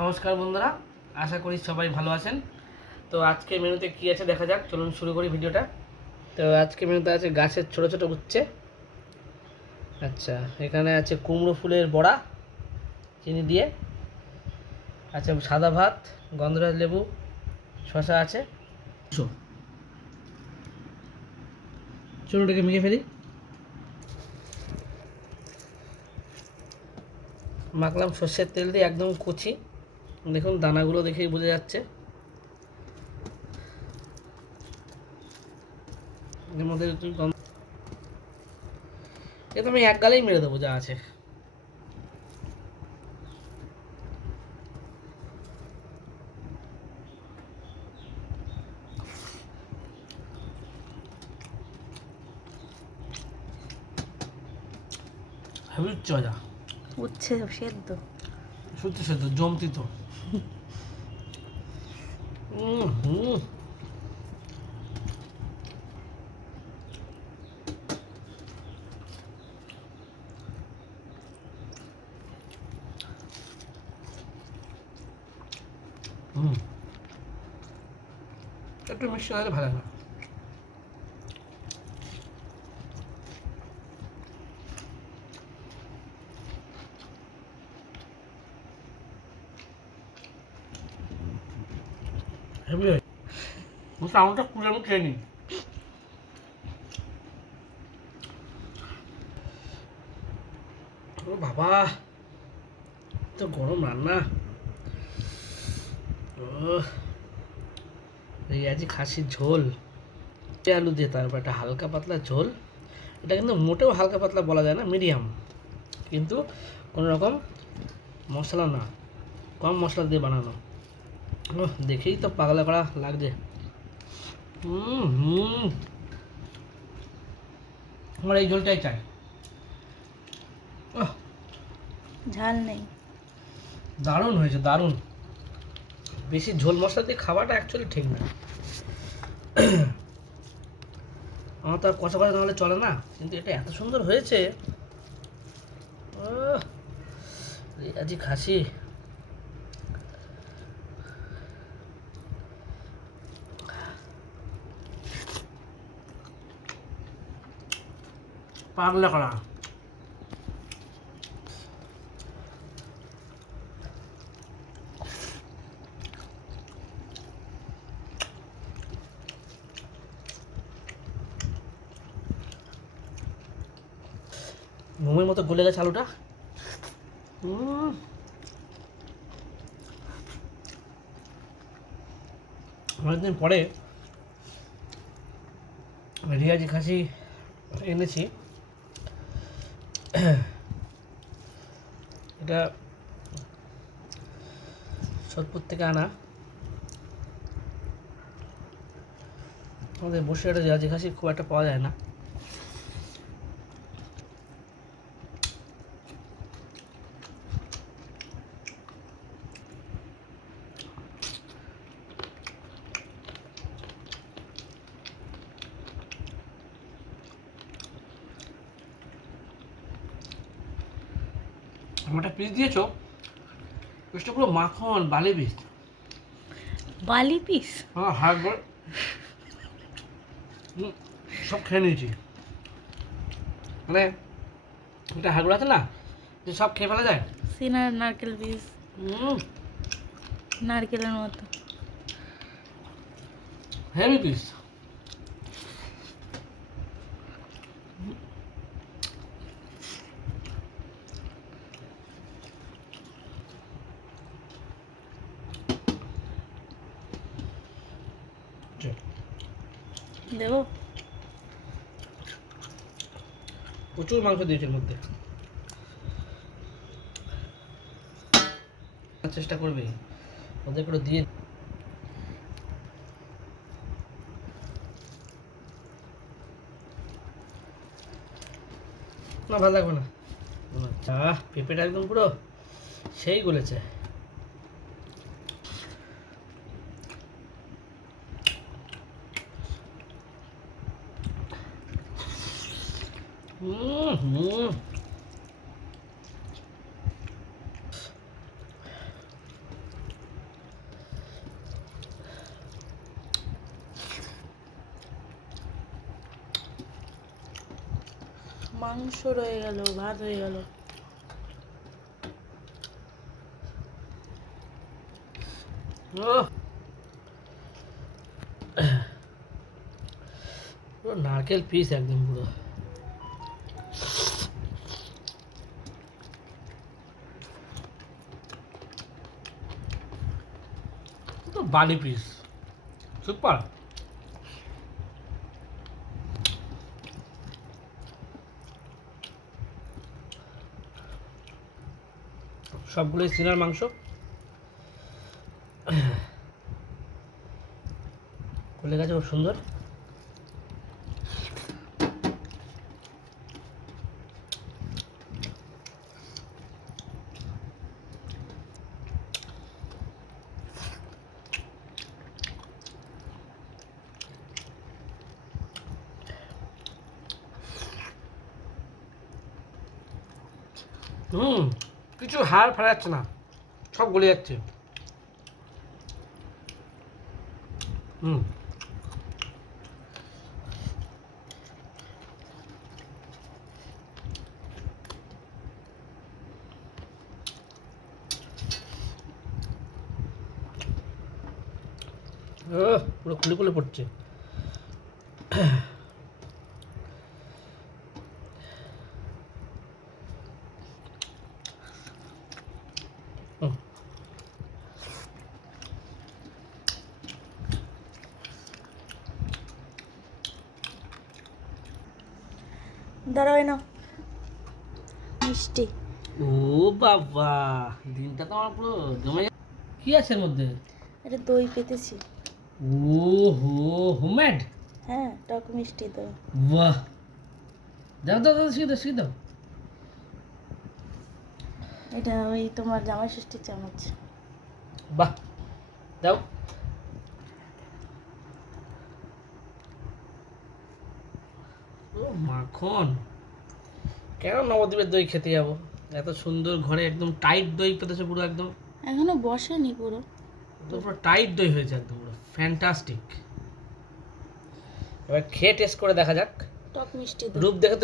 নমস্কার বন্ধুরা, আশা করি সবাই ভালো আছেন। তো আজকে মেনুতে কী আছে দেখা যাক, চলুন শুরু করি ভিডিওটা। তো আজকে মেনুতে আছে গাছের ছোট ছোট উচ্ছে। আচ্ছা, এখানে আছে কুমড়ো ফুলের বড়া চিনি দিয়ে, আচ্ছা সাদা ভাত, গন্ধরাজ লেবু, শশা আছে। চলুন এটাকে মেখে ফেলি। মাখলাম সর্ষের তেল দিয়ে, একদম কচি, দেখুন দানাগুলো দেখেই বোঝা যাচ্ছে। এর মধ্যে এটা আমি এক গালেই মেরে দেবো যা আছে। হেবি চজা, উচ্ছে সেদ্ধ। সত্যি সত্যি জমতি তো। হুম, হুম, একটু মিষ্টি হলে ভালো লাগে। হেবি হয়। সাউন্ডটা খুলে আমি খেয়ে নিই। ও বাবা, তো গরম রান্না। ও রেয়াজি খাসির ঝোল, আলু দিয়ে, তারপর একটা হালকা পাতলা ঝোল। এটা কিন্তু মোটেও হালকা পাতলা বলা যায় না, মিডিয়াম, কিন্তু কোনো রকম মশলা না, কম মশলা দিয়ে বানানো। ও দেখেই তো পাগলা করা লাগছে। হুম হুম, আমার এই ঝোলটাই চাই। ওহ, ঝাল নেই। দারুণ হয়েছে, দারুণ। বেশি ঝোল মশলা দিয়ে খাওয়াটা অ্যাকচুয়ালি ঠিক না। আমার তো আর কষা কষা নাহলে চলে না, কিন্তু এটা এত সুন্দর হয়েছে। রেয়াজি খাসি। পাগলা করা। মোমের মতো গলে গেছে আলুটা। অনেকদিন পরে রিয়াজি খাসি এনেছি। এটা সোদপুর থেকে আনা। আমাদের বসিরহাটে রিয়াজি খাসি খুব একটা পাওয়া যায় না। আমারটা পিস দিয়েছো, পিসটা পুরো মাখন বালি পিস। বালি পিস। হ্যাঁ হাড় বল, সব খেয়ে নিয়েছি। মানে এটা হাড়গুলো আছে না, যে সব খেয়ে ফেলা যায়। সিনার নারকেল পিস, হুম, নারকেলের মতো। Heavy piece. দেবো। প্রচুর মাংস দিয়েছে এর মধ্যে। চেষ্টা করবে ওদের করে দিয়ে। না ভালো লাগবে না। আচ্ছা, পেঁপেটা একদম পুরো সেই গলেছে। হুম হুম, মাংস রয়ে গেল, ভাত হয়ে গেল। পুরো নারকেল পিস একদম পুরো। তো বালি পিস সুপার। সবগুলোই সিনার মাংস। খুলে গেছে খুব সুন্দর। কিছু হাড় ফাড়া যাচ্ছে না, সব গলে যাচ্ছে। পুরো খুলে খুলে পড়ছে। দাঁড়াও না, মিষ্টি। ও বাবা, দিনটা তো আমার পুরো জমে কি আছে এর মধ্যে? এটা দই পেতেছি। ও হো, হোমমেড। হ্যাঁ, টক মিষ্টি দই। বাহ, দাও দাও দাও, শিখে দাও শিখে দাও। এটা ওই তোমার জামাই ষষ্ঠীর চামচ। বাহ, দাও। ও মাখন, কেন নবদ্বীপের দই খেতে যাবো? এত সুন্দর ঘরে একদম টাইট দই পেতেছে পুরো একদম। এখনো বসেনি পুরো। পুরো টাইট দই হয়েছে একদম পুরো ফ্যান্টাস্টিক। এবার খেয়ে টেস্ট করে দেখা যাক। টক মিষ্টি দই। রূপ দেখে তো